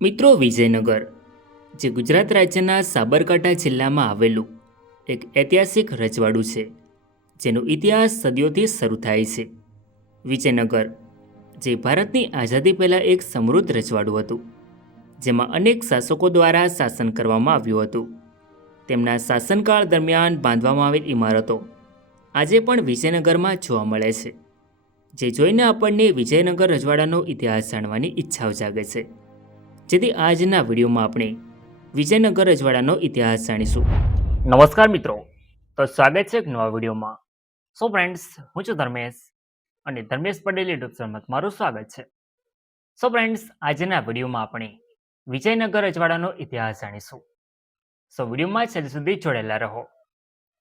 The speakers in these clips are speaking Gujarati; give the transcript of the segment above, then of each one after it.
મિત્રો, વિજયનગર જે ગુજરાત રાજ્યના સાબરકાંઠા જિલ્લામાં આવેલું એક ઐતિહાસિક રજવાડું છે, જેનો ઇતિહાસ સદીઓથી શરૂ થાય છે. વિજયનગર જે ભારતની આઝાદી પહેલાં એક સમૃદ્ધ રજવાડું હતું, જેમાં અનેક શાસકો દ્વારા શાસન કરવામાં આવ્યું હતું. તેમના શાસનકાળ દરમિયાન બાંધવામાં આવેલ ઇમારતો આજે પણ વિજયનગરમાં જોવા મળે છે, જે જોઈને આપણને વિજયનગર રજવાડાનો ઇતિહાસ જાણવાની ઈચ્છાઓ જાગે છે. જેથી આજના વિડીયોમાં આપણે વિજયનગર રજવાડાનો ઇતિહાસ જાણીશું. નમસ્કાર મિત્રો, તો સ્વાગત છે એક નવા વિડીયોમાં. સો ફ્રેન્ડ્સ, હું છું ધર્મેશ અને ધર્મેશ પટેલ યુટ્યુબ ચેનલમાં તમારું સ્વાગત છે. સો ફ્રેન્ડ્સ, આજના વિડીયોમાં આપણે વિજયનગર રજવાડાનો ઇતિહાસ જાણીશું. સો વિડીયોમાં છેલ્લે સુધી જોડાયેલા રહો.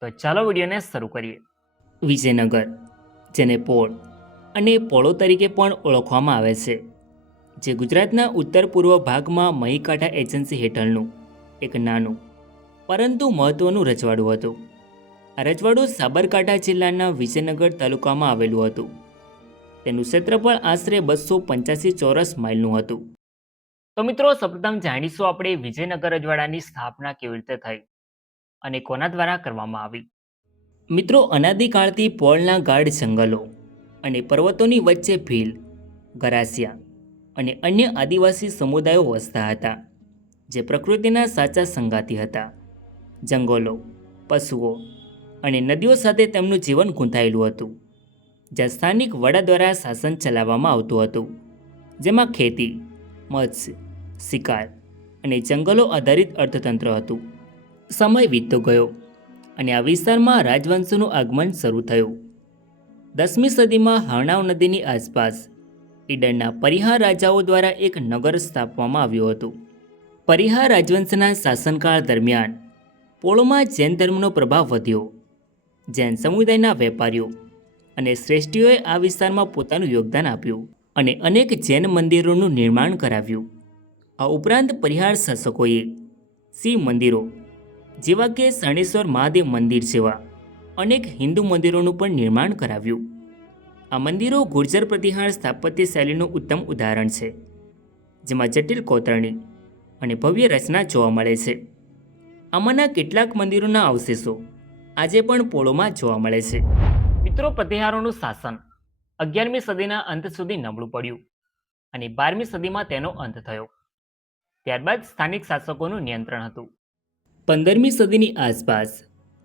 તો ચાલો વિડીયોને શરૂ કરીએ. વિજયનગર, જેને પોળ અને પોળો તરીકે પણ ઓળખવામાં આવે છે, જે ગુજરાતના ઉત્તર પૂર્વ ભાગમાં મહીકાંઠા એજન્સી હેઠળનું એક નાનું પરંતુ મહત્ત્વનું રજવાડું હતું. આ રજવાડું સાબરકાંઠા જિલ્લાના વિજયનગર તાલુકામાં આવેલું હતું. તેનું ક્ષેત્રફળ આશરે 285 ચોરસ માઇલનું હતું. તો મિત્રો, સૌપ્રથમ જાણીશું આપણે વિજયનગર રજવાડાની સ્થાપના કેવી રીતે થઈ અને કોના દ્વારા કરવામાં આવી. મિત્રો, અનાદિકાળથી પોળના ગાઢ જંગલો અને પર્વતોની વચ્ચે ભીલ, ગરાસિયા અને અન્ય આદિવાસી સમુદાયો વસતા હતા, જે પ્રકૃતિના સાચા સંગાતી હતા. જંગલો, પશુઓ અને નદીઓ સાથે તેમનું જીવન ગૂંથાયેલું હતું, જ્યાં સ્થાનિક વડા દ્વારા શાસન ચલાવવામાં આવતું હતું, જેમાં ખેતી, મત્સ્ય, શિકાર અને જંગલો આધારિત અર્થતંત્ર હતું. સમય વીતતો ગયો અને આ વિસ્તારમાં રાજવંશોનું આગમન શરૂ થયું. 10મી સદીમાં હરનાવ નદીની આસપાસ ઈડરના પરિહાર રાજાઓ દ્વારા એક નગર સ્થાપવામાં આવ્યું હતું. પરિહાર રાજવંશના શાસનકાળ દરમિયાન પોળોમાં જૈન ધર્મનો પ્રભાવ વધ્યો. જૈન સમુદાયના વેપારીઓ અને શ્રેષ્ઠીઓએ આ વિસ્તારમાં પોતાનું યોગદાન આપ્યું અને અનેક જૈન મંદિરોનું નિર્માણ કરાવ્યું. આ ઉપરાંત પરિહાર શાસકોએ શિવ મંદિરો જેવા કે શણેશ્વર મહાદેવ મંદિર જેવા અનેક હિન્દુ મંદિરોનું પણ નિર્માણ કરાવ્યું. આ મંદિરો ગુર્જર પ્રતિહાર સ્થાપત્ય શૈલીનું ઉત્તમ ઉદાહરણ છે, જેમાં જટિલ કોતરણી અને ભવ્ય રચના જોવા મળે છે. આમાંના કેટલાક મંદિરોના અવશેષો આજે પણ પોળોમાં જોવા મળે છે. મિત્રો, પ્રતિહારોનું શાસન 11મી સદીના અંત સુધી નબળું પડ્યું અને 12મી સદીમાં તેનો અંત થયો. ત્યારબાદ સ્થાનિક શાસકોનું નિયંત્રણ હતું. 15મી સદીની આસપાસ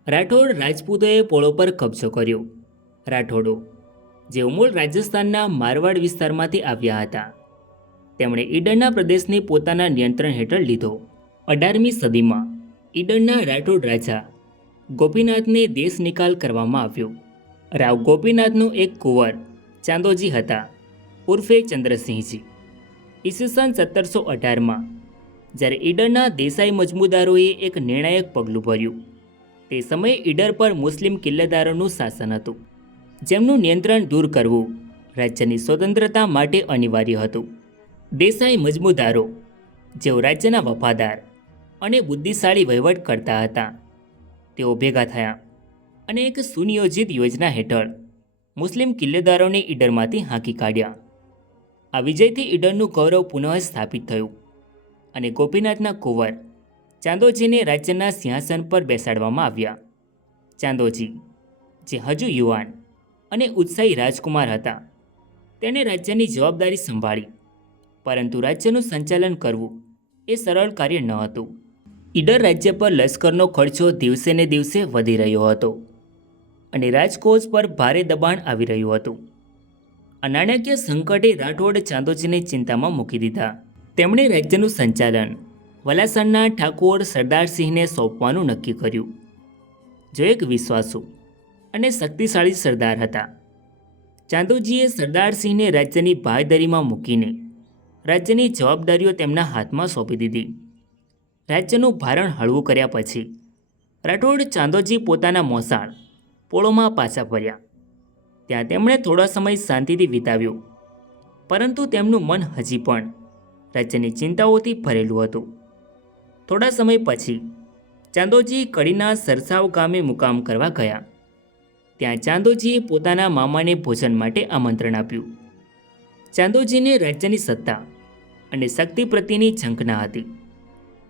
રાઠોડ રાજપૂતોએ પોળો પર કબજો કર્યો. રાઠોડો, જેઓ મૂળ રાજસ્થાનના મારવાડ વિસ્તારમાંથી આવ્યા હતા, તેમણે ઈડરના પ્રદેશને પોતાના નિયંત્રણ હેઠળ લીધો. 18મી સદીમાં ઈડરના રાઠોડ રાજા ગોપીનાથને દેશ નિકાલ કરવામાં આવ્યો. રાવ ગોપીનાથનો એક કુંવર ચાંદોજી હતા, ઉર્ફે ચંદ્રસિંહજી. ઈસવીસન 1718માં જ્યારે ઈડરના દેસાઈ મજમુદારોએ એક નિર્ણાયક પગલું ભર્યું, તે સમયે ઈડર પર મુસ્લિમ કિલ્લેદારોનું શાસન હતું, જેમનું નિયંત્રણ દૂર કરવું રાજ્યની સ્વતંત્રતા માટે અનિવાર્ય હતું. દેસાઈ મજમુદારો, જેઓ રાજ્યના વફાદાર અને બુદ્ધિશાળી વહીવટ કરતા હતા, તેઓ ભેગા થયા અને એક સુનિયોજિત યોજના હેઠળ મુસ્લિમ કિલ્લેદારોને ઈડરમાંથી હાંકી કાઢ્યા. આ વિજયથી ઈડરનું ગૌરવ પુનઃ સ્થાપિત થયું અને ગોપીનાથના કુંવર ચાંદોજીને રાજ્યના સિંહાસન પર બેસાડવામાં આવ્યા. ચાંદોજી, જે હજુ યુવાન અને ઉત્સાહી રાજકુમાર હતા, તેણે રાજ્યની જવાબદારી સંભાળી, પરંતુ રાજ્યનું સંચાલન કરવું એ સરળ કાર્ય ન હતું. ઈડર રાજ્ય પર લશ્કરનો ખર્ચો દિવસે ને દિવસે વધી રહ્યો હતો અને રાજકોષ પર ભારે દબાણ આવી રહ્યું હતું. આ નાણાકીય સંકટે રાઠોડ ચાંદોજીને ચિંતામાં મૂકી દીધા. તેમણે રાજ્યનું સંચાલન વલાસણના ઠાકોર સરદારસિંહને સોંપવાનું નક્કી કર્યું, જો એક વિશ્વાસુ અને શક્તિશાળી સરદાર હતા. ચાંદોજીએ સરદારસિંહને રાજ્યની બાંયધરીમાં મૂકીને રાજ્યની જવાબદારીઓ તેમના હાથમાં સોંપી દીધી. રાજ્યનું ભારણ હળવું કર્યા પછી રાઠોડ ચાંદોજી પોતાના મોસાળ પોળોમાં પાછા ફર્યા. ત્યાં તેમણે થોડો સમય શાંતિથી વિતાવ્યો, પરંતુ તેમનું મન હજી પણ રાજ્યની ચિંતાઓથી ભરેલું હતું. થોડા સમય પછી ચાંદોજી કડીના સરસાવ ગામે મુકામ કરવા ગયા. ત્યાં ચાંદોજીએ પોતાના મામાને ભોજન માટે આમંત્રણ આપ્યું. ચાંદોજીને રાજ્યની સત્તા અને શક્તિ પ્રત્યેની ઝંખના હતી.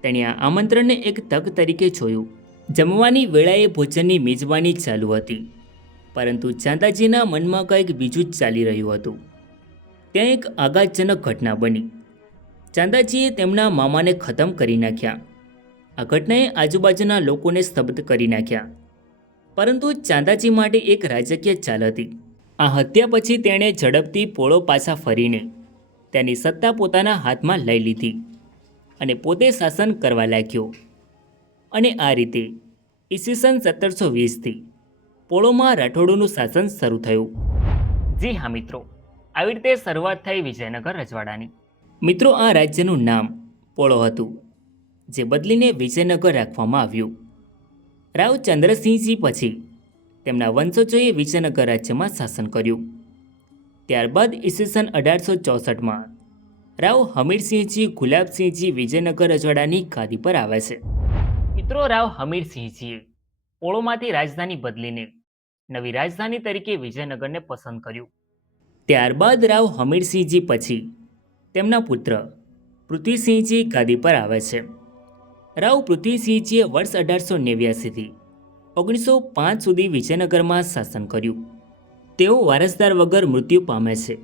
તેણે આ આમંત્રણને એક તક તરીકે જોયું. જમવાની વેળાએ ભોજનની મેજબાની ચાલુ હતી, પરંતુ ચાંદાજીના મનમાં કંઈક બીજું જ ચાલી રહ્યું હતું. ત્યાં એક આઘાતજનક ઘટના બની. ચાંદાજીએ તેમના મામાને ખતમ કરી નાખ્યા. આ ઘટનાએ આજુબાજુના લોકોને સ્તબ્ધ કરી નાખ્યા. પરંતુ ચાંદાજી માટે એક રાજકીય ચાલ હતી. આ હત્યા પછી તેણે ઝડપથી પોળો પાછા ફરીને તેની સત્તા પોતાના હાથમાં લઈ લીધી અને પોતે શાસન કરવા લાગ્યો. અને આ રીતે ઈસવીસન 1720થી પોળોમાં રાઠોડોનું શાસન શરૂ થયું. જી હા મિત્રો, આવી રીતે શરૂઆત થઈ વિજયનગર રજવાડાની. મિત્રો, આ રાજ્યનું નામ પોળો હતું, જે બદલીને વિજયનગર રાખવામાં આવ્યું. રાવ ચંદ્રસિંહજી પછી તેમના વંશજોએ વિજયનગર રાજ્યમાં શાસન કર્યું. ત્યારબાદ ઈસવીસન 1864માં રાવ હમીરસિંહજી ગુલાબસિંહજી વિજયનગર રજવાડાની ગાદી પર આવે છે. મિત્રો, રાવ હમીરસિંહજીએ પોળોમાંથી રાજધાની બદલીને નવી રાજધાની તરીકે વિજયનગરને પસંદ કર્યું. ત્યારબાદ રાવ હમીરસિંહજી પછી તેમના પુત્ર પૃથ્વીસિંહજી ગાદી પર આવે છે. રાવ પૃથ્વીસિંહજીએ વર્ષ 1889થી 1905 સુધી વિજયનગરમાં શાસન કર્યું. તેઓ વારસદાર વગર મૃત્યુ પામે છે,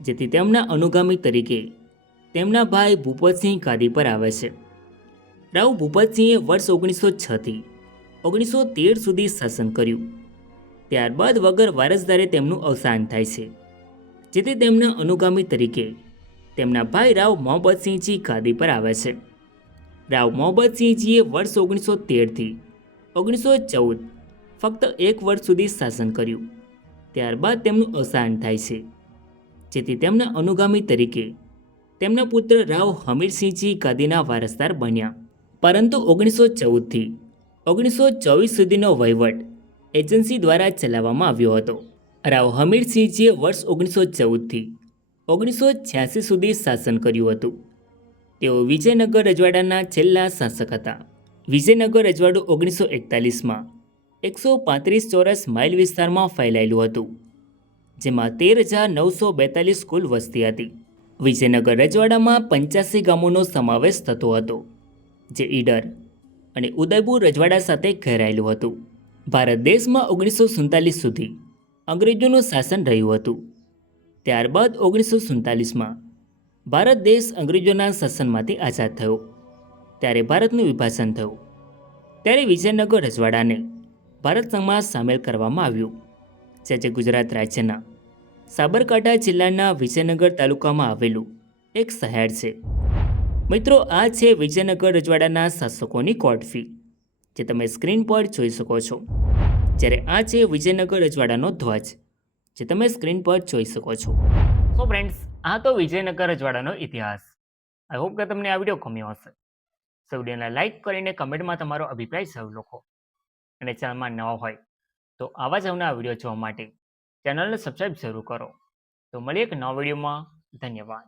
જેથી તેમના અનુગામી તરીકે તેમના ભાઈ ભૂપતસિંહ ગાદી પર આવે છે. રાવ ભૂપતસિંહે વર્ષ 1906થી 1913 સુધી શાસન કર્યું. ત્યારબાદ વગર વારસદારે તેમનું અવસાન થાય છે, જેથી તેમના અનુગામી તરીકે તેમના ભાઈ રાવ મોહબ્બતસિંહજી ગાદી પર આવે છે. રાવ મોહબ્બતસિંહજીએ વર્ષ 1913થી 1914 ફક્ત 1 વર્ષ સુધી શાસન કર્યું. ત્યારબાદ તેમનું અવસાન થાય છે, જેથી તેમના અનુગામી તરીકે તેમના પુત્ર રાવ હમીરસિંહજી ગાદીના વારસદાર બન્યા. પરંતુ 1914થી 1924 સુધીનો વહીવટ એજન્સી દ્વારા ચલાવવામાં આવ્યો હતો. રાવ હમીરસિંહજીએ વર્ષ 1914થી 1986 સુધી શાસન કર્યું હતું. તેઓ વિજયનગર રજવાડાના છેલ્લા શાસક હતા. વિજયનગર રજવાડું 1941માં 135 ચોરસ માઇલ વિસ્તારમાં ફેલાયેલું હતું, જેમાં 13,942 કુલ વસ્તી હતી. વિજયનગર રજવાડામાં 85 ગામોનો સમાવેશ થતો હતો, જે ઈડર અને ઉદયપુર રજવાડા સાથે ઘેરાયેલું હતું. ભારત દેશમાં 1947 સુધી અંગ્રેજોનું શાસન રહ્યું હતું. ત્યારબાદ 1947માં ભારત દેશ અંગ્રેજોના શાસનમાંથી આઝાદ થયો. ત્યારે ભારતનું વિભાજન થયું. ત્યારે વિજયનગર રજવાડાને ભારત સંઘમાં સામેલ કરવામાં આવ્યું, જે આજે ગુજરાત રાજ્યના સાબરકાંઠા જિલ્લાના વિજયનગર તાલુકામાં આવેલું એક શહેર છે. મિત્રો, આ છે વિજયનગર રજવાડાના શાસકોની કોર્ટ ફી, જે તમે સ્ક્રીન પર જોઈ શકો છો. જ્યારે આ છે વિજયનગર રજવાડાનો ધ્વજ, જે તમે સ્ક્રીન પર જોઈ શકો છો. સો ફ્રેન્ડ્સ, આ તો વિજયનગર રજવાડાનો ઇતિહાસ. આઈ હોપ કે તમને આ વિડીયો ગમ્યો હશે. સો વિડીયોને લાઇક કરીને કમેન્ટમાં તમારો અભિપ્રાય જરૂર લખો. અને ચેનલમાં નવા હોય તો આવા જ અવનવા વિડીયો જોવા માટે ચેનલને સબસ્ક્રાઈબ જરૂર કરો. તો મળીએ એક નવા વિડીયોમાં. ધન્યવાદ.